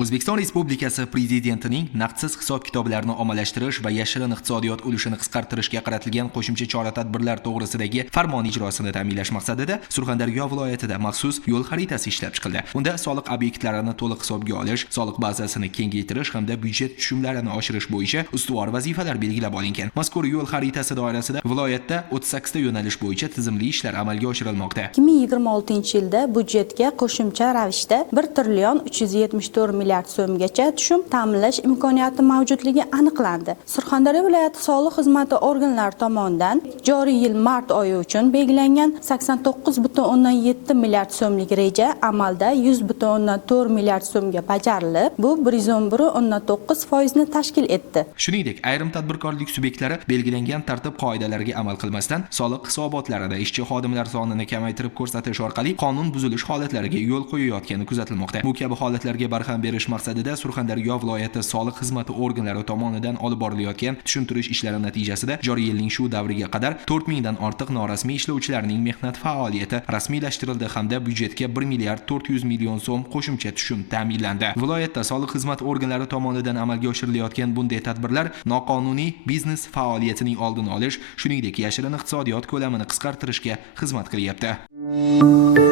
O'zbekiston Respublikasi Prezidentining naqdsiz hisob-kitoblarni ommalashtirish va yashirin iqtisodiyot ulushini qisqartirishga qaratilgan qo'shimcha chora-tadbirlar to'g'risidagi farmon ijrosini ta'minlash maqsadida Surxondaryo viloyatida maxsus yo'l xaritasi ishlab chiqildi. Unda soliq obyektlarini to'liq hisobga olish, soliq bazasini kengaytirish hamda byudjet tushumlarini oshirish bo'yicha ustuvor vazifalar belgilab olingan. Mazkur yo'l xaritasi doirasida viloyatda 38 ta yo'nalish bo'yicha tizimli ishlar amalga oshirilmoqda. 2026-yilda byudjetga qo'shimcha ravishda 1 trillion 374 milliard so'mgacha tushum ta'minlash imkoniyati mavjudligi aniqlandi. Surxondaryo viloyati soliq xizmati organlari tomonidan joriy yil mart oyi uchun belgilangan 89,7 milliard so'mlik reja amalda 100,4 milliard so'mga bajarilib, bu 111,9% ni tashkil etdi. Shuningdek, ayrim tadbirkorlik subyektlari belgilangan tartib qoidalariga amal qilmasdan soliq hisobotlarida ishchi xodimlar sonini kamaytirib ko'rsatish orqali qonun buzilish holatlariga yo'l qo'yayotgani kuzatilmoqda. Bu kabi holatlarga barham berish maqsadida Surxondaryo viloyati soliq xizmati organlari tomonidan olib borilayotgan tushuntirish ishlari natijasida joriy yilning shu davriga qadar 4000 dan ortiq norasmiy ishlovchilarning mehnat faoliyati rasmiylashtirildi hamda byudjetga 1 milliard 400 million so'm qo'shimcha tushum ta'minlandi. Viloyatda soliq xizmat organlari tomonidan amalga oshirilayotgan bunday tadbirlar noqonuniy biznes faoliyatining oldini olish, shuningdek yashirin iqtisodiyot ko'lamini qisqartirishga xizmat qilyapti.